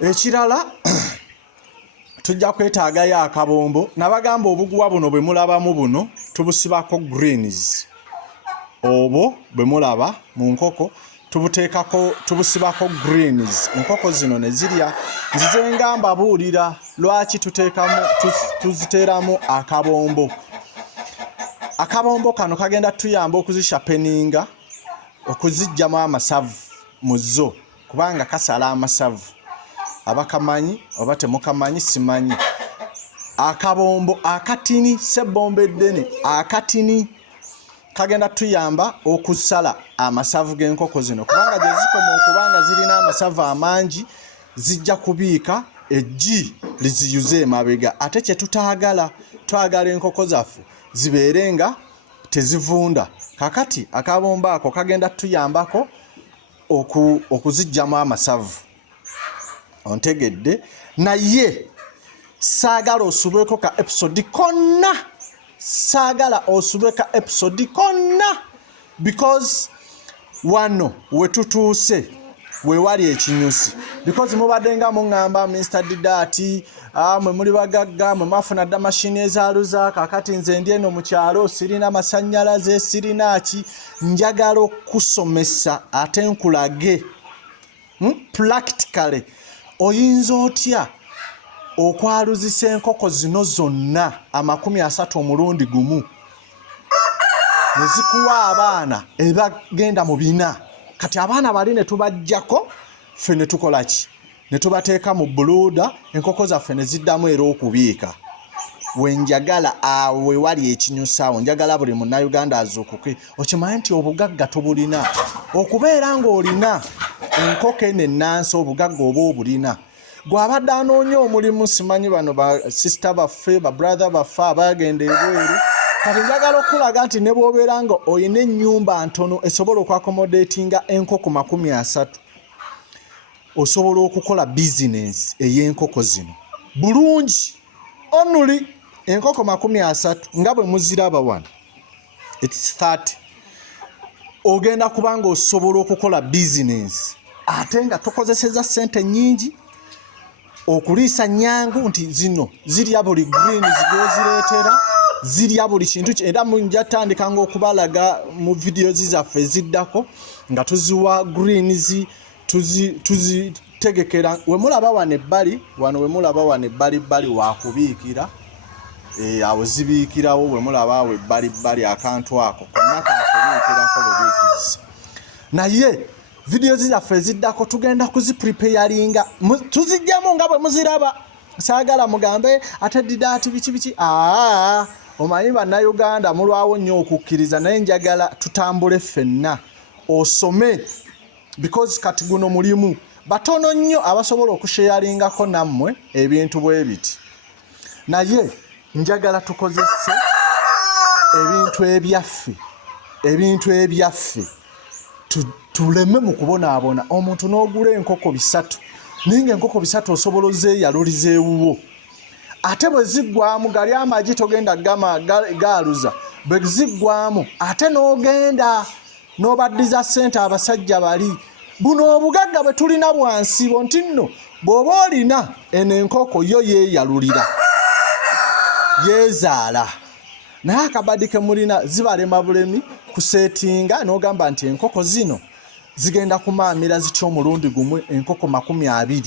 Ekirala tujja kwetaagayo akabombo. Nabagamba obuguwa buno bwe mulabamu buno tubusibako greens. Obwo bwe mulaba mu nkoko tubuteekako tubusibako greens. Enkoko zino ne zirya. Nzize ngamba buulira lwaki tuziteeramu akabombo. Akabombo kano kagenda tuyamba okuzishapeninga, okuzijjamu amasavu mu zo kubanga kasala amasavu. Abakamanyi oba temukamanyi simanyi. Akabombo akatini sebombo eddene akatini kagenda tuyamba okusala amasavu g'enkoko zino kubanga gye zikoma okubanga zirina amasavu amangi zijja kubiika eggi liziyuze emabega. Ate kye twagala enkoko zaffe zibeere nga tezivunda. Kakati akabombo ako kagenda tuyambako okuzijjamu amasavu. Ontegedde naye saagala osubeko ka episode konna. Saagala osubeka episode konna because wano wetutuuse wewali ekinyusi because mubadde nga muŋŋamba Mr. Didati mwe muli bagagga mwe mwafuna dda mashini ezaaluza kakati nze ndi eno mu kyalo sirina masannyalaze sirina ki. Njagala okusomesa ate nkulage practically oyinza otya okwaluzisa enkoko zino zonna 30 omulundi gumu ne zikuwa abaana ebagenda mu bina. Kati abaana bali ne tubajjako ffe ne tukola ki ne tubateeka mu buluuda enkoko zaffe ne ziddamu era okubiika. Wenjagala awe wali ekinyusa awo njagala buli munnayuganda azuukuke okimanyi nti obugagga tubulina okubeera ng'olina enkoko eno ennansi obugagga oba obulina. Gwabadde anoonya omulimu simanyi bano ba sister baffe ba brother baffe abagenda ebweru. Kati njagala okulaga nti ne bw'obeera nga oyina ennyumba ntono esobola okwakomodatinga enkoko 30 osobola okukola bizinensi ey'enkoko zino bulungi. Onuli enkoko 30 nga bwe muziraba wano it's 30 ogenda kubanga osobola okukola bizinensi ate nga tokozeseza ssente nnyingi okuliisa nyangu nti zino zirya buli greens gwezireetera zirya buli kintu era munja tandika ng'okubalaga mu videos zaffe ziddako nga tuziwa greens tuzitegekera we mulaba wano ebbali wano we mulaba wano ebbali wakubiikira awo zibiikirawo we mulaba awo ebbali akantu ako konna kakubiikirako bubiikizi. Naye videos zaffe ziddako tugenda kuzipreparinga tuzijjamu nga bwe muziraba. Saagala mugambe ate Didati biki omanyi bannayuganda mulwawo nnyo okukkiriza naye njagala tutambule ffenna osome because kati guno mulimu batono nnyo abasobola okusharingako nammwe ebintu bwe biti. Naye njagala tukozese ebintu ebyaffe tuleme mu kubonaabona. Omuntu n'ogula enkoko 3 ninga enkoko 3 osobola ozeeyaluliza ewuwo ate bwe ziggwamu gali amagi togenda gaaluza bwe ziggwamu ate n'ogenda n'obaddiza ssente abasajja bali. Buno obugagga bwe tulina bwansibo nti nno bw'oba olina eno enkoko yo yeeyalulira yeezaala naye akabadi ke mulina zibalema bulemi kusetinga n'ogamba nti enkoko zino zigenda kumaamira zitya omulundi gumu enkoko 20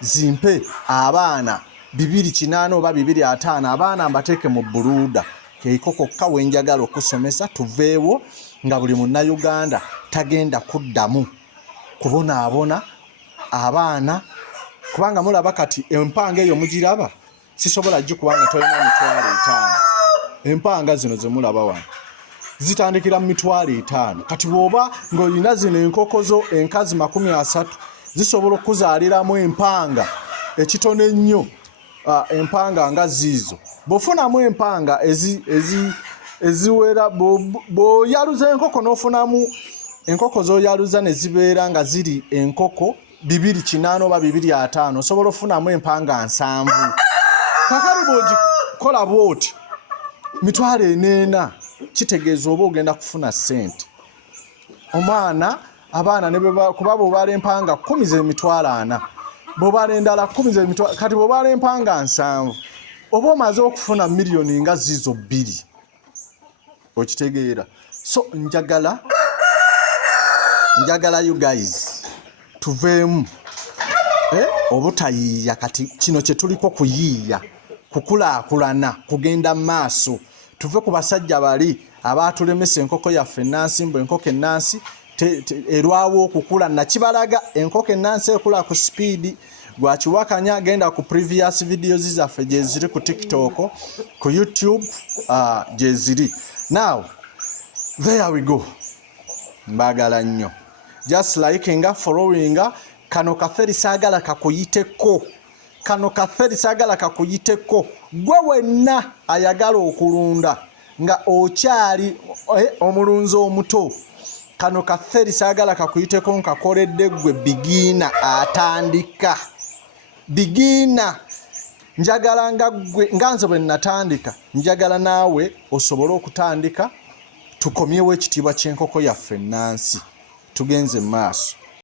zimpe abaana 280 oba 250 abaana mbateeke mu buluuda keiko kokka wenjagala okusomesa tuveewo nga buli munnayuganda tagenda kuddamu kubonaabona abaana kubanga mulaba kati empanga eyo mugiraba sisobola kubanga tolina 5,000 empanga zino ze mulaba wano zitandikira mu 5,000 kati bwoba ng'olina zino enkoko zo enkazi 30 zisobola okuzaaliramu empanga ekitono ennyo empanga nga ziizo bw'ofunamu empanga eziwera bw'oyaluza enkoko n'ofunamu enkoko z'oyaluza ne zibeera nga ziri enkoko 280 oba 250 osobola ofunamu empanga 7 kakali bw'ogikola bw'oti 40,000 kitegeeza oba ogenda kufuna ssente. Omwana abaana ne kuba bw'obala empanga 10 ze 40,000 bobala endala 10 kati bobala empanga 7 oba omaze okufuna miliyoni nga zizo 2 okitegeera. So njagala you guys tuveemu obutayiiya kati kino kye tuliko kuyiiya kukulaakulana kugenda maaso tuve ku basajja bali abaatulemesa enkoko yaffe ennansi mbu enkoko ennansi erwawo okukula nakibalaga enkoko ennansi ekula ku speed gwakiwakanya genda ku previous videos zaffe gye ziri ku TikTok ku YouTube gye ziri. Now there we go. Mbagala nnyo just liking following kano kaferi sagala kakuyiteko gwe wenna ayagala okulunda nga okyali omulunzi omuto kano kaferi sagala kakuyiteko nkakoledde gwe bigina atandika bigina njagala nga nze bwe natandika njagala naawe osobole okutandika tukomyewo ekitiibwa ky'enkoko yaffe ennansi tugenze maaso.